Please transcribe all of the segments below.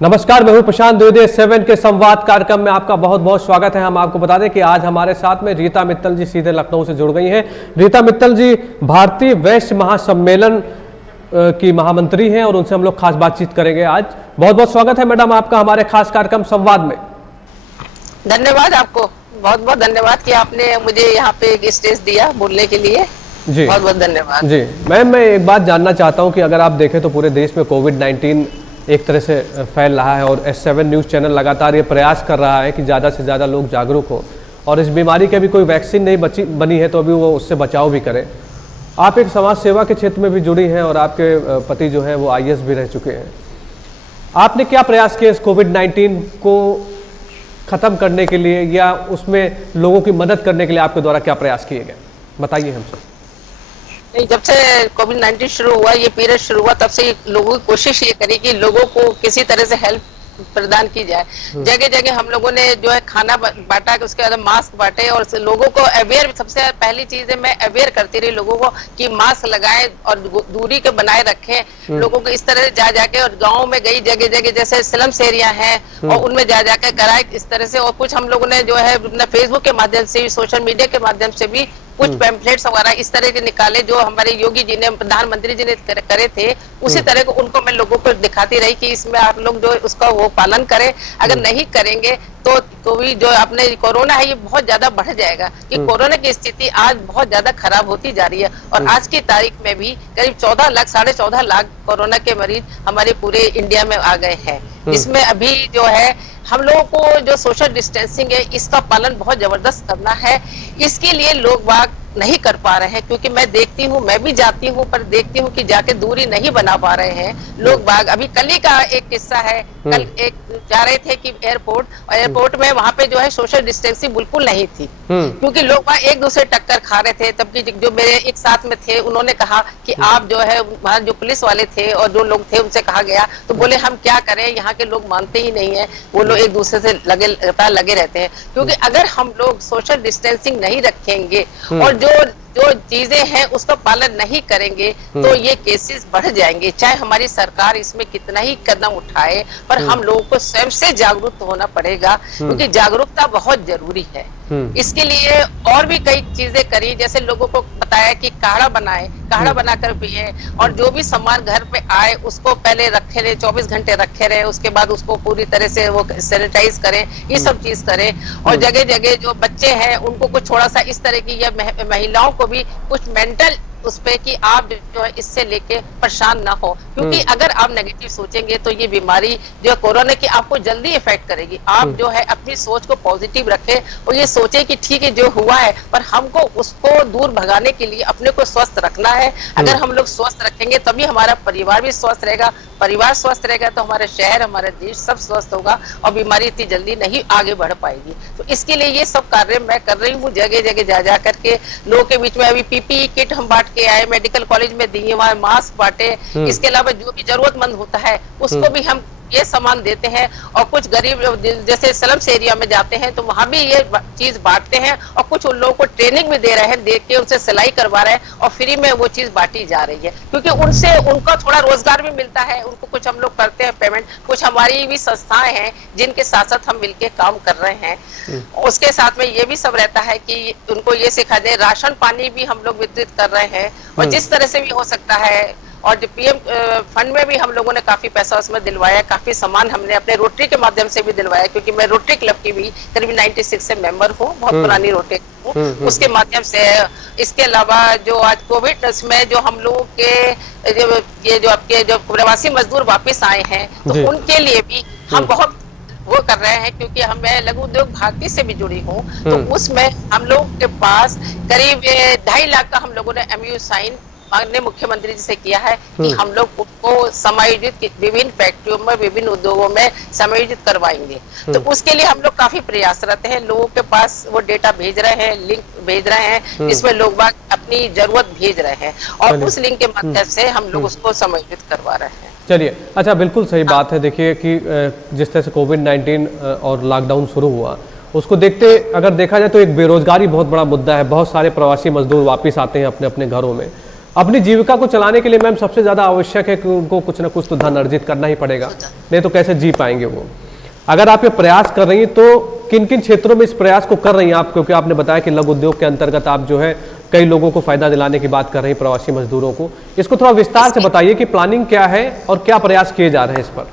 नमस्कार, मैं हूं प्रशांत द्विवेदी। 7 के संवाद कार्यक्रम में आपका बहुत बहुत स्वागत है। हम आपको बता दें कि आज हमारे साथ में रीता मित्तल जी सीधे लखनऊ से जुड़ गई हैं। रीता मित्तल जी भारतीय वैश्य महासम्मेलन की महामंत्री हैं और उनसे हम लोग खास बातचीत करेंगे आज। बहुत बहुत स्वागत है मैडम आपका हमारे खास कार्यक्रम संवाद में। धन्यवाद, आपको बहुत बहुत धन्यवाद कि आपने मुझे यहाँ पे एक स्टेज दिया बोलने के लिए। जी बहुत बहुत धन्यवाद जी। मैम, मैं एक बात जानना चाहता हूँ कि अगर आप देखें तो पूरे देश में कोविड-19 एक तरह से फैल रहा है और S7 न्यूज़ चैनल लगातार ये प्रयास कर रहा है कि ज़्यादा से ज़्यादा लोग जागरूक हो और इस बीमारी की अभी कोई वैक्सीन नहीं बनी है तो अभी वो उससे बचाव भी करें। आप एक समाज सेवा के क्षेत्र में भी जुड़ी हैं और आपके पति जो हैं वो IAS भी रह चुके हैं। आपने क्या प्रयास किए इस कोविड-19 को ख़त्म करने के लिए या उसमें लोगों की मदद करने के लिए आपके द्वारा क्या प्रयास किए गए, बताइए हमसे। नहीं, जब से कोविड-19 शुरू हुआ, ये पीरियड शुरू हुआ, तब से लोगों की कोशिश ये करी कि लोगों को किसी तरह से हेल्प प्रदान की जाए। जगह जगह हम लोगों ने जो है खाना बांटा, उसके बाद मास्क बांटे और लोगों को अवेयर, सबसे पहली चीज है मैं अवेयर करती रही लोगों को कि मास्क लगाएं और दूरी के बनाए रखें। लोगों को इस तरह से जा जाके और गाँव में गई जगह जगह जैसे स्लम्स एरिया है और उनमें जा जाके कराए इस तरह से। और कुछ हम लोगों ने जो है अपने फेसबुक के माध्यम से, सोशल मीडिया के माध्यम से भी कुछ पैम्फलेट्स वगैरह इस तरह के निकाले जो हमारे योगी जी ने, प्रधानमंत्री जी ने करे थे। उसी तरह को उनको मैं लोगों को दिखाती रही कि इसमें आप लोग जो उसका वो पालन करें। अगर नहीं करेंगे तो भी जो अपने कोरोना है ये बहुत ज्यादा बढ़ जाएगा कि कोरोना की स्थिति आज बहुत ज्यादा खराब होती जा रही है। और आज की तारीख में भी करीब 14 लाख, 14.5 लाख कोरोना के मरीज हमारे पूरे इंडिया में आ गए हैं। इसमें अभी जो है हम लोगों को जो सोशल डिस्टेंसिंग है इसका पालन बहुत जबरदस्त करना है। इसके लिए लोग बाग नहीं कर पा रहे हैं क्योंकि मैं देखती हूँ, मैं भी जाती हूँ पर देखती हूँ कि जाके दूरी नहीं बना पा रहे हैं लोग बाग। अभी कल ही का एक किस्सा है, कल एक जा रहे थे कि एयरपोर्ट में वहां पे जो है सोशल डिस्टेंसिंग बिल्कुल नहीं थी क्योंकि लोग वहाँ एक दूसरे टक्कर खा रहे थे। तब की जो मेरे एक साथ में थे उन्होंने कहा कि आप जो है, वहाँ जो पुलिस वाले थे और जो लोग थे उनसे कहा गया तो बोले हम क्या करें, यहाँ के लोग मानते ही नहीं है, वो लोग एक दूसरे से लगे रहते हैं। क्योंकि अगर हम लोग सोशल डिस्टेंसिंग नहीं रखेंगे और जो चीजें हैं उसका पालन नहीं करेंगे तो ये केसेस बढ़ जाएंगे। चाहे हमारी सरकार इसमें कितना ही कदम उठाए पर हम लोगों को स्वयं से जागरूक होना पड़ेगा क्योंकि जागरूकता बहुत जरूरी है। इसके लिए और भी कई चीजें करी, जैसे लोगों को बताया कि काढ़ा बनाकर पिए और जो भी सामान घर पे आए उसको पहले रखे रहे, 24 घंटे रखे रहे, उसके बाद उसको पूरी तरह से वो सैनिटाइज करें, ये सब चीज करें। और जगह जगह जो बच्चे हैं उनको कुछ थोड़ा सा इस तरह की, या महिलाओं को भी कुछ मेंटल उस पे कि आप जो है इससे लेके परेशान ना हो क्योंकि अगर आप नेगेटिव सोचेंगे तो ये बीमारी जो कोरोना की आपको जल्दी इफेक्ट करेगी। आप जो है अपनी सोच को पॉजिटिव रखें और ये सोचे कि ठीक है जो हुआ है पर हमको उसको दूर भगाने के लिए अपने को स्वस्थ रखना है। अगर हम लोग स्वस्थ रखेंगे तभी हमारा परिवार भी स्वस्थ रहेगा, परिवार स्वस्थ रहेगा तो हमारा शहर, हमारा देश सब स्वस्थ होगा और बीमारी इतनी जल्दी नहीं आगे बढ़ पाएगी। तो इसके लिए ये सब कार्य मैं कर रही हूँ, जगह जगह जा करके लोगों के बीच में। अभी PPE किट हम बांट के आए, मेडिकल कॉलेज में दिए, वहाँ मास्क बांटे। इसके अलावा जो भी जरूरतमंद होता है उसको भी हम ये सामान देते हैं। और कुछ गरीब जैसे स्लम्स एरिया में जाते हैं तो वहां भी ये चीज बांटते हैं और कुछ उन लोगों को ट्रेनिंग भी दे रहे हैं, देख के उनसे सिलाई करवा रहे हैं और फ्री में वो चीज बांटी जा रही है क्योंकि उनसे उनको थोड़ा रोजगार भी मिलता है। उनको कुछ हम लोग करते हैं पेमेंट, कुछ हमारी भी संस्थाएं हैं जिनके साथ साथ हम मिलके काम कर रहे हैं। उसके साथ में ये भी सब रहता है कि उनको ये सिखा दे, राशन पानी भी हम लोग वितरित कर रहे हैं और जिस तरह से भी हो सकता है। और जो PM फंड में भी हम लोगों ने काफी पैसा उसमें दिलवाया, काफी सामान हमने अपने रोटरी के माध्यम से भी दिलवाया क्योंकि मैं रोटरी क्लब की भी करीब 96 से मेंबर हूँ, बहुत पुरानी रोटरी हूँ, उसके माध्यम से। इसके अलावा जो आज कोविड में जो हम लोगों के ये जो आपके जो प्रवासी मजदूर वापस आए हैं तो उनके लिए भी हम बहुत वो कर रहे हैं क्योंकि मैं लघु उद्योग भारती से भी जुड़ी हूँ तो उसमें हम लोग के पास करीब 2.5 लाख का हम लोगों ने MOU साइन माननीय मुख्यमंत्री जी से किया है कि हम लोग उसको समायोजित विभिन्न फैक्ट्रियों में, विभिन्न उद्योगों में समायोजित करवाएंगे। तो उसके लिए हम लोग काफी प्रयासरत हैं, लोगों के पास वो डेटा भेज रहे हैं, लिंक भेज रहे हैं जिसमें लोग बाग अपनी जरूरत भेज रहे हैं और उस लिंक के माध्यम से हम लोग उसको समायोजित करवा रहे हैं। चलिए, अच्छा, बिल्कुल सही बात है। देखिए कि जिस तरह से कोविड-19 और लॉकडाउन शुरू हुआ उसको देखते अगर देखा जाए तो एक बेरोजगारी बहुत बड़ा मुद्दा है। बहुत सारे प्रवासी मजदूर वापस आते हैं अपने अपने घरों में। अपनी जीविका को चलाने के लिए मैम सबसे ज़्यादा आवश्यक है कि उनको कुछ ना कुछ तो धन अर्जित करना ही पड़ेगा, नहीं तो कैसे जी पाएंगे वो। अगर आप ये प्रयास कर रही हैं तो किन किन क्षेत्रों में इस प्रयास को कर रही हैं आप, क्योंकि आपने बताया कि लघु उद्योग के अंतर्गत आप जो है कई लोगों को फायदा दिलाने की बात कर रही हैं, प्रवासी मजदूरों को। इसको थोड़ा विस्तार से बताइए कि प्लानिंग क्या है और क्या प्रयास किए जा रहे हैं इस पर।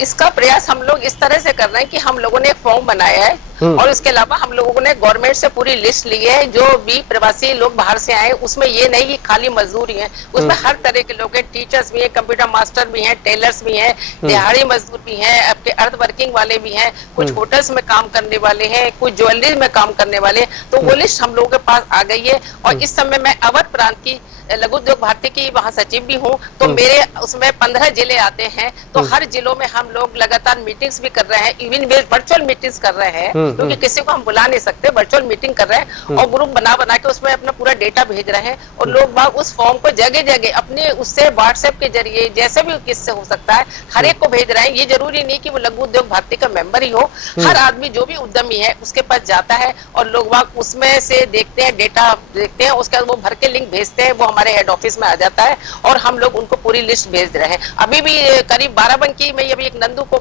इसका प्रयास हम लोग इस तरह से कर रहे हैं कि हम लोगों ने एक फॉर्म बनाया है और इसके अलावा हम लोगों ने गवर्नमेंट से पूरी लिस्ट ली है। जो भी प्रवासी लोग बाहर से आए उसमें ये नहीं कि खाली मजदूर ही हैं, उसमें हर तरह के लोग हैं, टीचर्स भी हैं, कंप्यूटर मास्टर भी हैं, टेलर्स भी हैं, दिहाड़ी मजदूर भी हैं, आपके अर्ध वर्किंग वाले भी हैं, कुछ होटल्स में काम करने वाले हैं, कुछ ज्वेलरी में काम करने वाले हैं। तो वो लिस्ट हम लोगों के पास आ गई है और इस समय मैं अवध प्रांत की लघु उद्योग भारती की महासचिव भी हूँ, तो मेरे उसमें 15 जिले आते हैं। तो हर जिलों में हम लोग लगातार मीटिंग्स भी कर रहे हैं, इवन वर्चुअल मीटिंग्स कर रहे हैं, क्योंकि किसी को हम बुला नहीं सकते, वर्चुअल मीटिंग कर रहे हैं और ग्रुप बना बना के उसमें अपना पूरा डेटा भेज रहे हैं और लोग बाग उस फॉर्म को जगह जगह अपने उससे व्हाट्सएप के जरिए जैसे भी किससे हो सकता है हर एक को भेज रहे हैं। ये जरूरी नहीं कि वो लघु उद्योग भारती का मेंबर ही हो, हर आदमी जो भी उद्यमी है उसके पास जाता है और लोग बाग उसमें से देखते हैं, डेटा देखते हैं, उसके बाद वो भर के लिंक भेजते हैं, वो हमारे हेड ऑफिस में आ जाता है और हम लोग उनको पूरी लिस्ट भेज रहे हैं। अभी भी करीब 12 बंकी में अभी एक नंदू को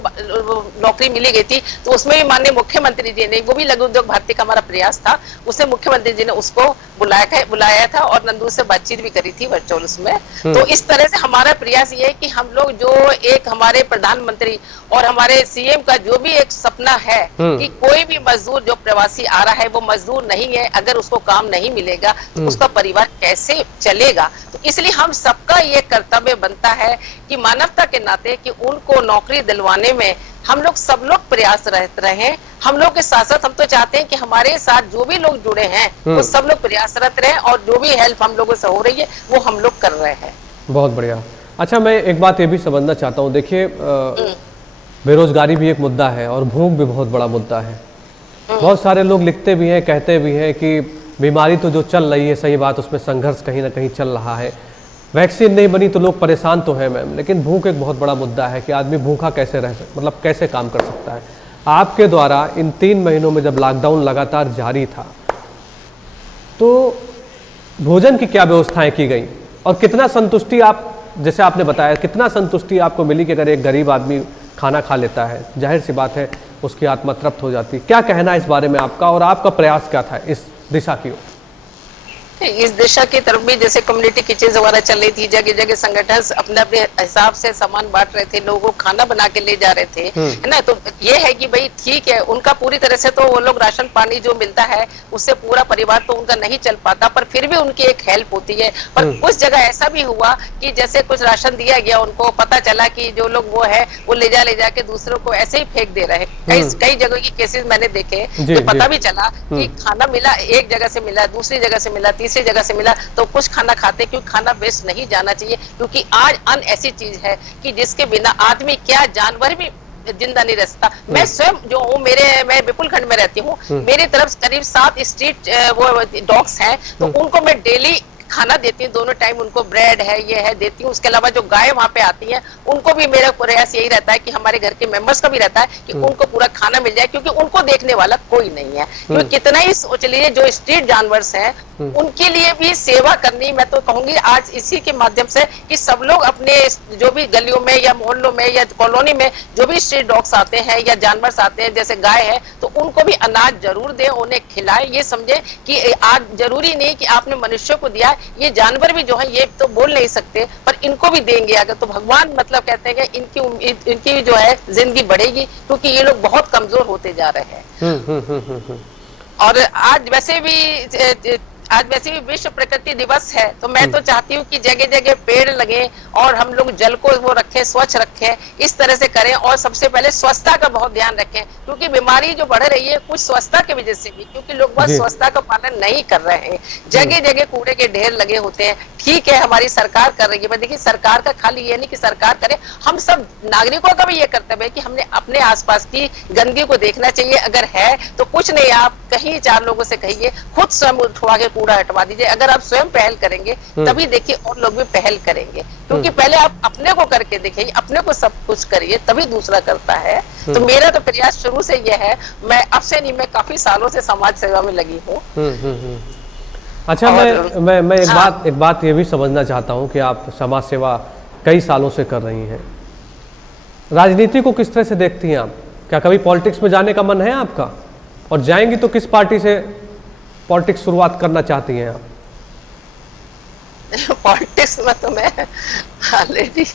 नौकरी मिली गई थी, तो उसमें भी माननीय मुख्यमंत्री जी ने, वो भी लघु उद्योग भारती का हमारा प्रयास था, उससे मुख्यमंत्री जी ने उसको बुलाया था और नंदू से बातचीत भी करी थी वर्चुअल उसमें। तो इस तरह से हमारा प्रयास ये है कि हम लोग जो एक हमारे प्रधानमंत्री और हमारे सीएम का जो भी एक सपना है कि कोई भी मजदूर जो प्रवासी आ रहा है वो मजदूर नहीं है, अगर उसको काम नहीं मिलेगा तो उसका परिवार कैसे चलेगा। तो इसलिए हम सबका ये कर्तव्य बनता है कि मानवता के नाते कि उनको नौकरी दिलवाने में हम लोग सब लोग प्रयासरत रहे। हम लोग के साथ साथ हम तो चाहते हैं कि हमारे साथ जो भी लोग जुड़े हैं वो सब लोग प्रयासरत रहे और जो भी हेल्प हम लोगों से हो रही है वो हम लोग कर रहे हैं। बहुत बढ़िया। अच्छा, मैं एक बात ये भी समझना चाहता हूँ, देखिए बेरोजगारी भी एक मुद्दा है और भूख भी बहुत बड़ा मुद्दा है। बहुत सारे लोग लिखते भी हैं, कहते भी हैं कि बीमारी तो जो चल रही है, सही बात, उसमें संघर्ष कहीं ना कहीं चल रहा है, वैक्सीन नहीं बनी तो लोग परेशान तो हैं मैम, लेकिन भूख एक बहुत बड़ा मुद्दा है कि आदमी भूखा कैसे रह सकता, मतलब कैसे काम कर सकता है। आपके द्वारा इन 3 महीनों में जब लॉकडाउन लगातार जारी था तो भोजन की क्या व्यवस्थाएं की गई और कितना संतुष्टि, आप जैसे आपने बताया, कितना संतुष्टि आपको मिली कि अगर एक गरीब आदमी खाना खा लेता है, जाहिर सी बात है उसकी आत्मा तृप्त हो जाती। क्या कहना है इस बारे में आपका और आपका प्रयास क्या था इस दिशा की ओर? इस दिशा की तरफ भी जैसे कम्युनिटी किचन वगैरह चल रही थी, जगह जगह संगठन अपने अपने हिसाब से सामान बांट रहे थे, लोगों को खाना बना के ले जा रहे थे, है ना। तो ये है कि भाई ठीक है, उनका पूरी तरह से तो वो लोग राशन पानी जो मिलता है उससे पूरा परिवार तो उनका नहीं चल पाता, पर फिर भी उनकी एक हेल्प होती है। पर कुछ जगह ऐसा भी हुआ कि जैसे कुछ राशन दिया गया, उनको पता चला कि जो लोग वो है वो ले जा के दूसरों को ऐसे ही फेंक दे रहे हैं। कई जगह की केसेस मैंने देखे, तो पता भी चला कि खाना मिला, एक जगह से मिला, दूसरी जगह से मिला, तीसरी जगह से मिला, तो कुछ खाना खाते, क्योंकि खाना वेस्ट नहीं जाना चाहिए। क्योंकि आज अन्न ऐसी चीज है कि जिसके बिना आदमी क्या जानवर भी जिंदा नहीं रह सकता। मैं स्वयं जो हूँ, मैं विपुल खंड में रहती हूँ, मेरी तरफ करीब 7 स्ट्रीट वो डॉग्स हैं, तो उनको मैं डेली खाना देती हूँ, दोनों टाइम उनको ब्रेड है, ये है देती हूँ। उसके अलावा जो गाय वहाँ पे आती हैं उनको भी मेरा प्रयास यही रहता है कि हमारे घर के मेंबर्स का भी रहता है कि उनको पूरा खाना मिल जाए, क्योंकि उनको देखने वाला कोई नहीं है। क्योंकि कितना ही सोच लीजिए, जो स्ट्रीट जानवर हैं उनके लिए भी सेवा करनी, मैं तो कहूंगी आज इसी के माध्यम से कि सब लोग अपने जो भी गलियों में या मोहल्लों में या कॉलोनी में जो भी स्ट्रीट डॉग्स आते हैं या जानवर आते हैं, जैसे गाय है, तो उनको भी अनाज जरूर दें, उन्हें खिलाएं। ये समझे कि आज जरूरी नहीं कि आपने मनुष्य को दिया, ये जानवर भी जो है ये तो बोल नहीं सकते, पर इनको भी देंगे अगर, तो भगवान मतलब कहते हैं कि इनकी जो है जिंदगी बढ़ेगी, क्योंकि ये लोग बहुत कमजोर होते जा रहे हैं। और आज वैसे भी विश्व प्रकृति दिवस है, तो मैं तो चाहती हूँ कि जगह जगह पेड़ लगे और हम लोग जल को वो रखें, स्वच्छ रखें, इस तरह से करें। और सबसे पहले स्वच्छता का बहुत ध्यान रखें, क्योंकि बीमारी जो बढ़ रही है कुछ स्वच्छता की वजह से भी, क्योंकि लोग बहुत स्वच्छता का पालन नहीं कर रहे हैं। जगह जगह कूड़े के ढेर लगे होते हैं। ठीक है, हमारी सरकार कर रही है, पर देखिए सरकार का खाली ये नहीं कि सरकार करे, हम सब नागरिकों का भी ये कर्तव्य है कि हमने अपने आसपास की गंदगी को देखना चाहिए। अगर है तो कुछ नहीं, आप कहीं 4 लोगों से कहिए, खुद स्वयं उठवा के कूड़ा हटवा दीजिए। अगर आप स्वयं पहल करेंगे तभी देखिए और लोग भी पहल करेंगे, क्योंकि पहले आप अपने को करके देखिए, अपने को सब कुछ करिए तभी दूसरा करता है। तो मेरा तो प्रयास शुरू से यह है, मैं अब से नहीं, मैं काफी सालों से समाज सेवा में लगी हूँ। अच्छा, और मैं हाँ, एक बात ये भी समझना चाहता हूँ कि आप समाज सेवा कई सालों से कर रही हैं। राजनीति को किस तरह से देखती हैं आप? क्या कभी पॉलिटिक्स में जाने का मन है आपका? और जाएंगी तो किस पार्टी से पॉलिटिक्स शुरुआत करना चाहती हैं आप? पॉलिटिक्स में तो मैं ऑलरेडी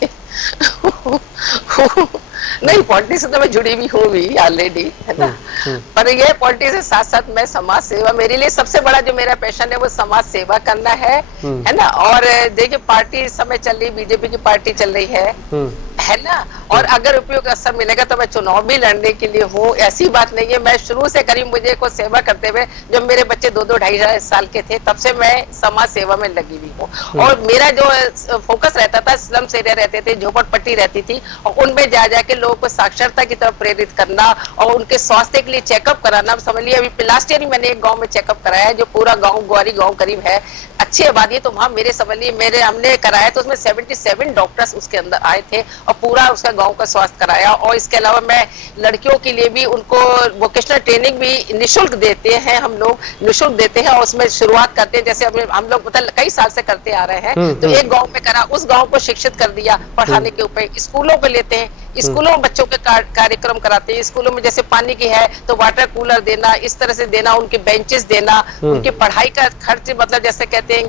नहीं, पॉलिटिक्स से तो मैं जुड़ी भी हूँ भी ऑलरेडी, है ना। हम्म। पर ये पॉलिटिक्स के साथ साथ मैं समाज सेवा, मेरे लिए सबसे बड़ा जो मेरा पैशन है वो समाज सेवा करना हम्म। है ना। और देखिए, पार्टी इस समय चल रही, बीजेपी की पार्टी चल रही हम्म। है ना। और अगर उपयोग अवसर मिलेगा तो मैं चुनाव भी लड़ने के लिए हूँ, ऐसी बात नहीं है। मैं शुरू से करीब मुझे को सेवा करते हुए, जब मेरे बच्चे 2-2 ढाई साल के थे, तब से मैं समाज सेवा में लगी हुई हूँ। और मेरा जो फोकस रहता था, स्लम्स एरिया रहते थे, झोपड़पट्टी रहती थी, और उनमें जा जाके लोगों को साक्षरता की तरफ प्रेरित करना और उनके स्वास्थ्य के लिए चेकअप कराना। समझ लिया, अभी लास्ट ईयर ही मैंने एक गाँव में चेकअप कराया है, जो पूरा गाँव ग्वारी गाँव करीब है, अच्छी आबादी है, तो वहां मेरे समझ लिए मेरे हमने कराया तो उसमें 77 डॉक्टर्स उसके अंदर आए थे और पूरा उसका गांव का स्वास्थ्य कराया। और इसके अलावा मैं लड़कियों के लिए भी उनको वोकेशनल ट्रेनिंग भी निःशुल्क देते हैं, हम लोग निःशुल्क देते हैं। और उसमें शुरुआत करते हैं, जैसे हम लोग मतलब कई साल से करते आ रहे हैं, तो एक गाँव में करा, उस गाँव को शिक्षित कर दिया पढ़ाने के ऊपर। स्कूलों पे लेते हैं, स्कूलों में बच्चों के कार्यक्रम कराते हैं। स्कूलों में जैसे पानी की है तो वाटर कूलर देना, इस तरह से देना, उनके बेंचेस देना, उनकी पढ़ाई का खर्च, मतलब जैसे कहते हैं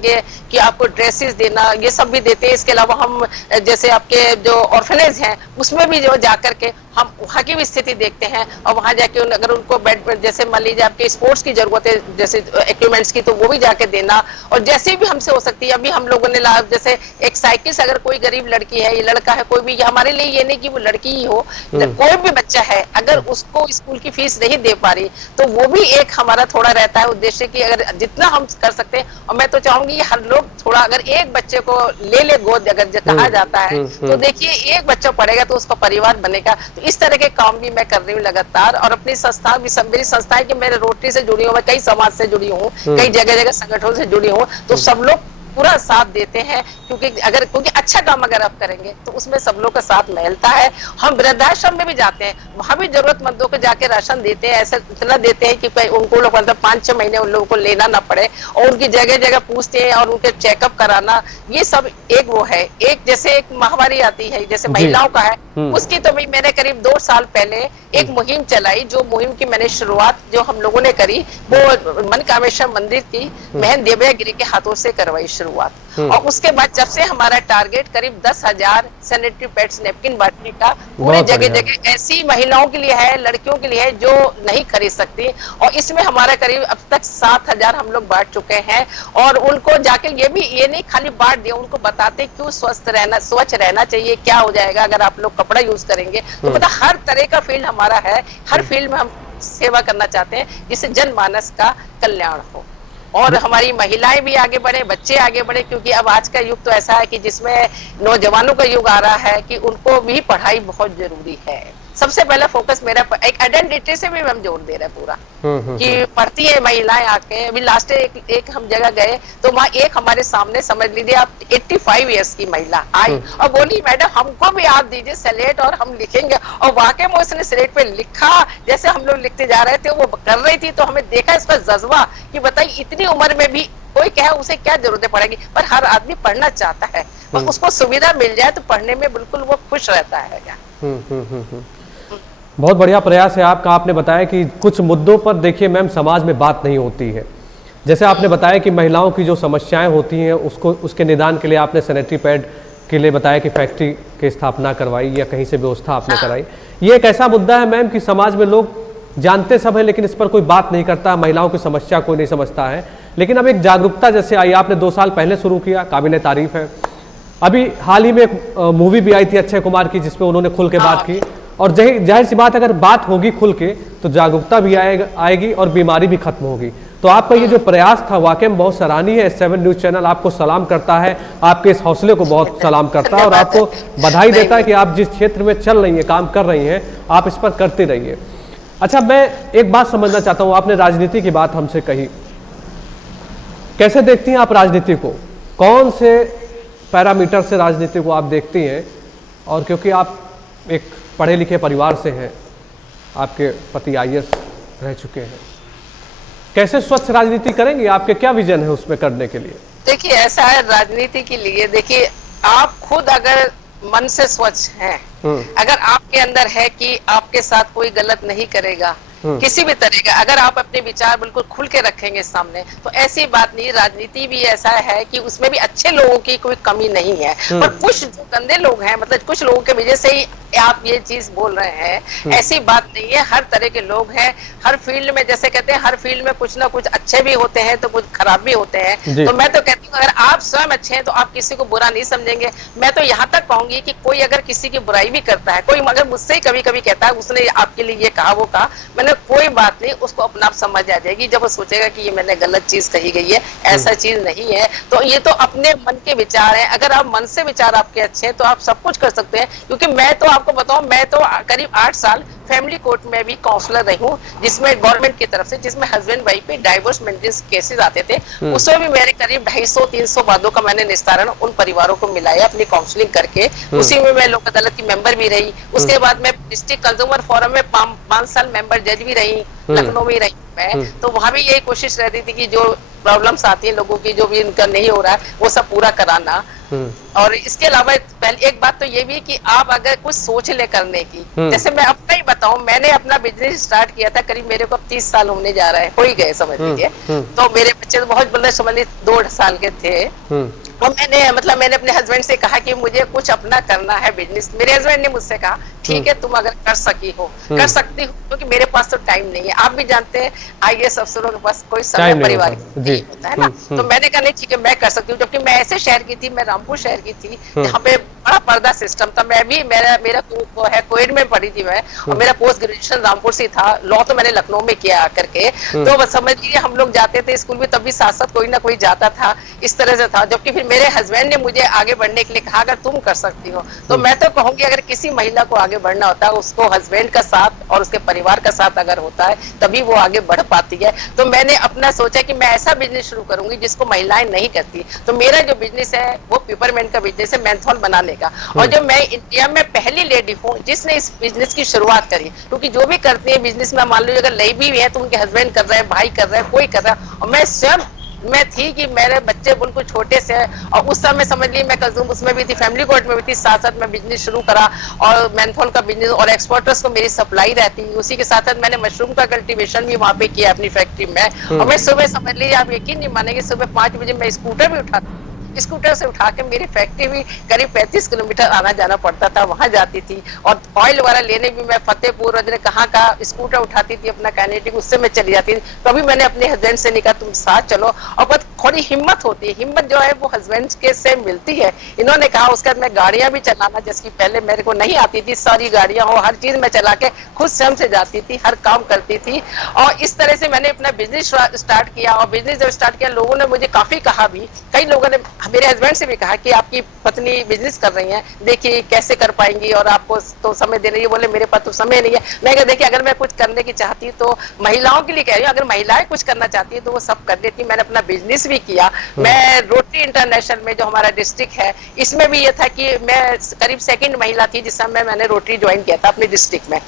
कि आपको ड्रेसेस देना, ये सब भी देते हैं। इसके अलावा हम जैसे आपके जो ऑर्फनेज हैं उसमें भी जो जाकर के हम वहाँ की भी स्थिति देखते हैं, और वहाँ जाके अगर उनको बेड, जैसे मान लीजिए आपके स्पोर्ट्स की जरूरत है, जैसे इक्विपमेंट्स की, तो वो भी जाके देना। और जैसे भी हमसे हो सकती है, अभी हम लोगों ने जैसे एक साइकिल से, अगर कोई गरीब लड़की है, ये लड़का है, कोई भी, हमारे लिए ये नहीं कि वो लड़की ही हो, कोई भी बच्चा है, अगर उसको स्कूल की फीस नहीं दे पा रही, तो वो भी एक हमारा थोड़ा रहता है उद्देश्य कि अगर जितना हम कर सकते हैं। और मैं तो चाहूंगी हर लोग थोड़ा, अगर एक बच्चे को ले गोद, अगर कहा जाता है, तो देखिए एक बच्चा पढ़ेगा तो उसका परिवार बनेगा। तो इस तरह के काम भी मैं कर रही हूँ लगातार। और अपनी संस्था भी, मेरी संस्था है कि मैं रोटरी से जुड़ी हूँ, मैं कई समाज से जुड़ी हूँ, कई जगह जगह संगठनों से जुड़ी हूँ, तो सब लोग पूरा साथ देते हैं। क्योंकि अच्छा काम अगर आप करेंगे तो उसमें सब लोग का साथ मिलता है। हम वृद्धाश्रम में भी जाते हैं, वहां भी जरूरतमंदों को जाके राशन देते हैं, ऐसा इतना देते हैं कि उनको लोग मतलब 5-6 महीने उन लोगों को लेना ना पड़े, और उनकी जगह जगह पूछते हैं और उनके चेकअप कराना, ये सब एक वो है। एक जैसे एक महामारी आती है जैसे महिलाओं का है, उसकी तो भी मैंने करीब 2 साल पहले एक मुहिम चलाई, जो मुहिम की मैंने शुरुआत जो हम लोगों ने करी वो मनकामेश्वर मंदिर की बहन देवया गिरी के हाथों से करवाई शुरुआत। और उसके बाद जब से हमारा टारगेट करीब 10,000 सैनिटरी पैड्स नैपकिन बांटने का पूरे जगह जगह ऐसी महिलाओं के लिए है, लड़कियों के लिए है जो नहीं खरीद सकती। और इसमें हमारा करीब अब तक 7,000 हम लोग बांट चुके हैं। और उनको जाके ये नहीं खाली बांट दिया, उनको बताते क्यों स्वच्छ रहना चाहिए, क्या हो जाएगा अगर आप लोग कपड़ा यूज करेंगे। तो मतलब हर तरह का फील्ड हमारा है, हर फील्ड में हम सेवा करना चाहते हैं जिससे जनमानस का कल्याण हो और हमारी महिलाएं भी आगे बढ़े, बच्चे आगे बढ़े। क्योंकि अब आज का युग तो ऐसा है कि जिसमें नौजवानों का युग आ रहा है कि उनको भी पढ़ाई बहुत जरूरी है। सबसे पहला फोकस मेरा एक आइडेंटिटी से भी हम जोड़ दे रहे हैं पूरा कि पढ़ती है महिलाएं आके। अभी लास्ट एक हम जगह गए तो वहाँ एक हमारे सामने समझ लीजिए आप 85 इयर्स की महिला आई और बोली मैडम हमको भी आप दीजिए स्लेट और हम लिखेंगे। और वाकई में उसने स्लेट पे लिखा जैसे हम लोग लिखते जा रहे थे, वो कर रही थी। तो हमें देखा इसका जज्बा कि बताइए इतनी उम्र में भी कोई कहे उसे क्या जरूरत पड़ेगी, पर हर आदमी पढ़ना चाहता है और उसको सुविधा मिल जाए तो पढ़ने में बिल्कुल वो खुश रहता है। बहुत बढ़िया प्रयास है आपका। आपने बताया कि कुछ मुद्दों पर देखिए मैम समाज में बात नहीं होती है। जैसे आपने बताया कि महिलाओं की जो समस्याएं होती हैं उसके निदान के लिए आपने सैनिटरी पैड के लिए बताया कि फैक्ट्री की स्थापना करवाई या कहीं से व्यवस्था आपने कराई। ये एक ऐसा मुद्दा है मैम कि समाज में लोग जानते सब है लेकिन इस पर कोई बात नहीं करता, महिलाओं की समस्या कोई नहीं समझता है। लेकिन अब एक जागरूकता जैसे आई, आपने 2 साल पहले शुरू किया, काबिल तारीफ है। अभी हाल ही में एक मूवी भी आई थी अक्षय कुमार की जिसमें उन्होंने खुल के बात की। और जाहिर सी बात, अगर बात होगी खुल के तो जागरूकता भी आएगी और बीमारी भी खत्म होगी। तो आपका ये जो प्रयास था वाकई में बहुत सराहनीय है। 7 न्यूज़ चैनल आपको सलाम करता है, आपके इस हौसले को बहुत सलाम करता है और आपको बधाई देता है कि आप जिस क्षेत्र में चल रही हैं, काम कर रही हैं, आप इस पर करते रहिए। अच्छा, मैं एक बात समझना चाहता हूँ, आपने राजनीति की बात हमसे कही, कैसे देखती हैं आप राजनीति को? कौन से पैरामीटर से राजनीति को आप देखती हैं? और क्योंकि आप एक पढ़े लिखे परिवार से हैं, आपके पति IAS रह चुके हैं, कैसे स्वच्छ राजनीति करेंगे, आपके क्या विजन है उसमें करने के लिए? देखिए ऐसा है, राजनीति के लिए देखिए, आप खुद अगर मन से स्वच्छ हैं, अगर आपके अंदर है कि आपके साथ कोई गलत नहीं करेगा किसी भी तरह का, अगर आप अपने विचार बिल्कुल खुल के रखेंगे सामने, तो ऐसी बात नहीं। राजनीति भी ऐसा है कि उसमें भी अच्छे लोगों की कोई कमी नहीं है, पर कुछ जो गंदे लोग हैं, मतलब कुछ लोगों के वजह से ही आप ये चीज बोल रहे हैं, ऐसी बात नहीं है। हर तरह के लोग हैं, हर फील्ड में, जैसे कहते हैं हर फील्ड में कुछ ना कुछ अच्छे भी होते हैं तो कुछ खराब भी होते हैं। तो मैं तो कहती हूँ अगर आप स्वयं अच्छे हैं तो आप किसी को बुरा नहीं समझेंगे। मैं तो यहाँ तक कहूंगी कि कोई अगर किसी की बुराई भी करता है, कोई अगर मुझसे ही कभी कभी कहता है उसने आपके लिए ये कहा वो कहा, मैंने कोई बात नहीं, उसको अपना आप समझ आ जाएगी जब वो सोचेगा कि ये मैंने गलत चीज कही गई है, ऐसा चीज नहीं है। तो ये तो अपने मन के विचार हैं, अगर आप मन से विचार आपके अच्छे हैं तो आप सब कुछ कर सकते हैं। क्योंकि मैं तो आपको बताऊं, मैं तो करीब 8 साल फैमिली कोर्ट में भी काउंसलर रही हूँ, जिसमें गवर्नमेंट की तरफ से, जिसमें हस्बैंड वाइफ पे डाइवोर्स मैरिज केसेस आते थे, उसमें भी मेरे करीब 250-300 वादों का मैंने निस्तारण उन परिवारों को मिलाया अपनी काउंसलिंग करके। उसी में मैं लोक अदालत की मेंबर भी रही। उसके बाद मैं डिस्ट्रिक्ट कंज्यूमर फोरम में 5 साल मेंबर जज भी रही, लखनऊ में रही मैं। तो वहां भी यही कोशिश रहती थी कि जो प्रॉब्लम्स आती है लोगों की, जो भी इनका नहीं हो रहा है वो सब पूरा कराना। और इसके अलावा पहले एक बात तो ये भी कि आप अगर कुछ सोच ले करने की, जैसे मैं अपना ही बताऊं, मैंने अपना बिजनेस स्टार्ट किया था, करीब मेरे को 30 साल होने जा रहा है, हो ही गए समझ लीजिए। तो मेरे बच्चे तो बहुत बड़े, समझ लीजिए 2 साल के थे। और मैंने अपने हस्बैंड से कहा कि मुझे कुछ अपना करना है बिजनेस। मेरे हस्बैंड ने मुझसे कहा ठीक है, तुम अगर कर सकती हो, क्योंकि मेरे पास तो टाइम नहीं है। आप भी जानते हैं IAS अफसरों के पास कोई समय परिवार नहीं होता है ना। तो मैंने कहा नहीं ठीक है, मैं कर सकती हूँ। जबकि मैं ऐसे शहर की थी, मैं रामपुर शहर की थी, जहाँ पे बड़ा पर्दा सिस्टम था। मैं भी मेरा कोविड में पढ़ी थी मैं, और मेरा पोस्ट ग्रेजुएशन रामपुर से था। लॉ तो मैंने लखनऊ में किया आकर के। तो बस समझ लीजिए हम लोग जाते थे स्कूल में, तब भी साथ साथ कोई ना कोई जाता था, इस तरह से था। जबकि फिर मेरे हस्बैंड ने मुझे आगे बढ़ने के लिए कहा अगर तुम कर सकती हो, तो मैं तो कहूंगी अगर किसी महिला को आगे बढ़ना होता है, उसको हस्बैंड का साथ और उसके परिवार का साथ अगर होता है तभी वो आगे बढ़ पाती है। तो मैंने अपना सोचा कि मैं ऐसा बिजनेस शुरू करूंगी जिसको महिलाएं नहीं करती। तो मेरा जो बिजनेस है वो पेपरमेंट का बिजनेस है, मेंथॉल बनाने का। और जो मैं इंडिया में पहली लेडी हूँ जिसने इस बिजनेस की शुरुआत करी। क्योंकि जो भी करती है बिजनेस में, मान लीजिए अगर लेडी भी है तो उनके हस्बैंड कर रहे हैं, भाई कर रहे हैं, कोई कर रहा है, और मैं स्वयं मैं थी कि मेरे बच्चे बिल्कुल छोटे से, और उस समय समझ ली मैं कंज्यूम उसमें भी थी, फैमिली कोर्ट में भी थी, साथ साथ मैं बिजनेस शुरू करा। और मेंथॉल का बिजनेस और एक्सपोर्टर्स को मेरी सप्लाई रहती। उसी के साथ साथ मैंने मशरूम का कल्टीवेशन भी वहाँ पे किया अपनी फैक्ट्री में। और मैं सुबह समझ लीजिए, आप यकीन नहीं मानेंगे, सुबह 5 बजे मैं स्कूटर भी उठाती, स्कूटर से उठा के मेरी फैक्ट्री भी करीब 35 किलोमीटर आना जाना पड़ता था, वहां जाती थी। और ऑयल वगैरह लेने भी मैं फतेहपुर कहाँ का स्कूटर उठाती थी अपना काइनेटिक, उससे मैं चली जाती थी। कभी मैंने अपने हस्बैंड से नहीं कहा तुम साथ चलो, और बहुत थोड़ी हिम्मत होती है, हिम्मत जो है वो हस्बैंड के से मिलती है। इन्होंने कहा। उसके बाद मैं गाड़ियां भी चलाना, जैसे पहले मेरे को नहीं आती थी, सारी गाड़ियां हो, हर चीज मैं चला के खुद स्वयं से जाती थी, हर काम करती थी। और इस तरह से मैंने अपना बिजनेस स्टार्ट किया। और बिजनेस जब स्टार्ट किया, लोगों ने मुझे काफी कहा भी, कई लोगों ने मेरे हस्बैंड से भी कहा कि आपकी पत्नी बिजनेस कर रही हैं, देखिए कैसे कर पाएंगी, और आपको तो समय दे रही है। बोले मेरे पास तो समय नहीं है। मैं कहा देखिए अगर मैं कुछ करने की चाहती तो महिलाओं के लिए कह रही हूँ, अगर महिलाएं कुछ करना चाहती है तो वो सब कर देती। मैंने अपना बिजनेस भी किया। मैं रोटरी इंटरनेशनल में, जो हमारा डिस्ट्रिक्ट है, इसमें भी ये था कि मैं करीब 2nd महिला थी जिस समय मैंने रोटरी ज्वाइन किया था अपने डिस्ट्रिक्ट में।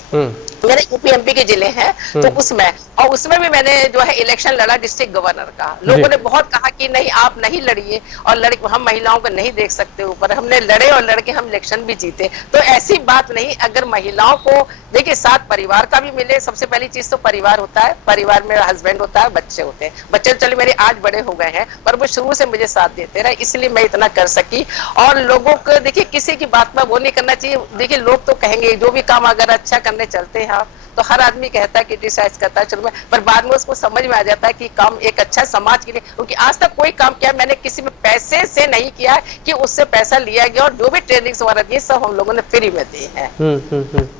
मेरे UP-MP के जिले हैं, तो उसमें, और उसमें भी मैंने जो है इलेक्शन लड़ा डिस्ट्रिक्ट गवर्नर का। लोगों ने बहुत कहा कि नहीं आप नहीं लड़िए, और हम महिलाओं को नहीं देख सकते ऊपर। हमने लड़े और लड़के हम इलेक्शन भी जीते। तो ऐसी बात नहीं, अगर महिलाओं को देखिए साथ परिवार का भी मिले। सबसे पहली चीज तो परिवार होता है, परिवार में हस्बैंड होता है, बच्चे होते हैं। बच्चे चलिए मेरे आज बड़े हो गए हैं, पर वो शुरू से मुझे साथ देते रहे, इसलिए मैं इतना कर सकी। और लोगों को देखिए किसी की बात में वो नहीं करना चाहिए। देखिए लोग तो कहेंगे, जो भी काम अगर अच्छा करने चलते हैं आप, तो हर आदमी कहता है, क्रिटिसाइज करता है, चलो पर बाद में उसको समझ में आ जाता है कि काम एक अच्छा समाज के लिए। क्योंकि आज तक कोई काम किया मैंने किसी में पैसे से नहीं किया कि उससे पैसा लिया गया, और जो भी ट्रेनिंग वगैरह दी सब हम लोगों ने फ्री में दी है।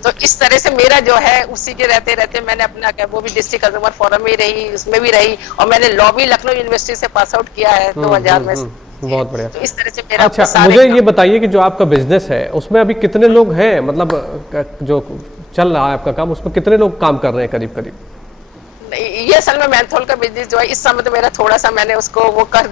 तो इस तरह से मेरा जो है उसी के रहते रहते मैंने अपना वो भी डिस्ट्रिक्ट कंज्यूमर फोरम में रही, उसमें भी रही, और मैंने लॉ भी लखनऊ यूनिवर्सिटी से पास आउट किया है 2000 में। बहुत बढ़िया। तो इस तरह से मेरा अच्छा, मुझे ये बताइए कि जो आपका बिजनेस है उसमें अभी कितने लोग हैं, मतलब जो चल रहा है आपका काम, उसमें कितने लोग काम कर रहे हैं करीब करीब? नहीं, ये असल में मेंथोल का बिजनेस जो है इस समय तो मेरा थोड़ा सा मैंने उसको वो कर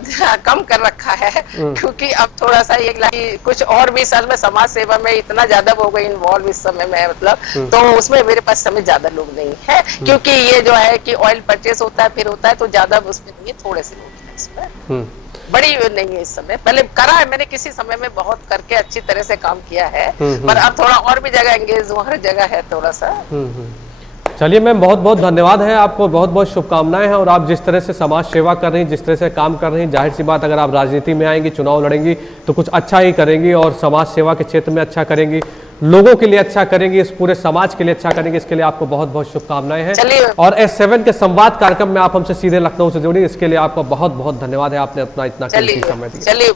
कम कर रखा है, क्योंकि अब थोड़ा सा ये कि कुछ और भी असल में समाज सेवा में इतना ज्यादा हो गई इन्वॉल्व इस समय में, मतलब तो उसमें मेरे पास समय ज्यादा लोग नहीं है, क्योंकि ये जो है कि ऑयल परचेस होता है फिर होता है, तो ज्यादा उसमें नहीं है, थोड़े से लोग हैं इसमें, बड़ी नहीं है इस समय। पहले करा है मैंने किसी समय में बहुत करके अच्छी तरह से काम किया है, पर अब थोड़ा और भी जगह एंगेज हूँ, हर जगह है थोड़ा सा। चलिए मैम, बहुत बहुत धन्यवाद है आपको, बहुत बहुत शुभकामनाएं हैं। और आप जिस तरह से समाज सेवा कर रही हैं, जिस तरह से काम कर रही हैं, जाहिर सी बात अगर आप राजनीति में आएंगी, चुनाव लड़ेंगी तो कुछ अच्छा ही करेंगी और समाज सेवा के क्षेत्र में अच्छा करेंगी, लोगों के लिए अच्छा करेंगी, इस पूरे समाज के लिए अच्छा करेंगे। इसके लिए आपको बहुत बहुत शुभकामनाएं हैं। और S7 के संवाद कार्यक्रम में आप हमसे सीधे लखनऊ से जुड़ी, इसके लिए आपका बहुत बहुत धन्यवाद है, आपने अपना इतना कीमती समय दिया।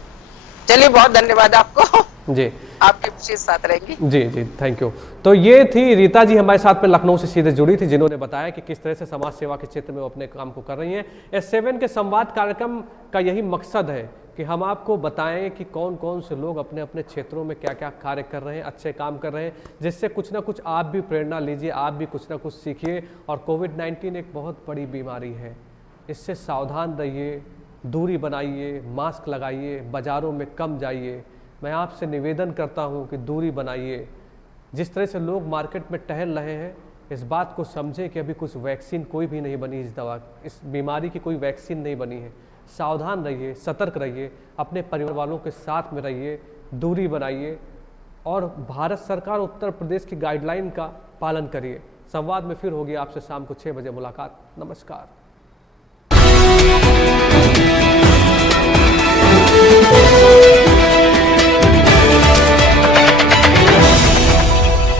चलिए बहुत धन्यवाद आपको जी, आपकी खुशी साथ रहेगी। जी जी, थैंक यू। तो ये थी रीता जी हमारे साथ में लखनऊ से सीधे जुड़ी थी, जिन्होंने बताया कि किस तरह से समाज सेवा के क्षेत्र में वो अपने काम को कर रही हैं। S7 के संवाद कार्यक्रम का यही मकसद है कि हम आपको बताएं कि कौन कौन से लोग अपने अपने क्षेत्रों में क्या क्या कार्य कर रहे हैं, अच्छे काम कर रहे हैं, जिससे कुछ ना कुछ आप भी प्रेरणा लीजिए, आप भी कुछ ना कुछ सीखिए। और कोविड-19 एक बहुत बड़ी बीमारी है, इससे सावधान रहिए, दूरी बनाइए, मास्क लगाइए, बाज़ारों में कम जाइए। मैं आपसे निवेदन करता हूं कि दूरी बनाइए। जिस तरह से लोग मार्केट में टहल रहे हैं, इस बात को समझें कि अभी कुछ वैक्सीन कोई भी नहीं बनी, इस बीमारी की कोई वैक्सीन नहीं बनी है। सावधान रहिए, सतर्क रहिए, अपने परिवार वालों के साथ में रहिए, दूरी बनाइए और भारत सरकार उत्तर प्रदेश की गाइडलाइन का पालन करिए। संवाद में फिर होगी आपसे शाम को 6 बजे मुलाकात। नमस्कार।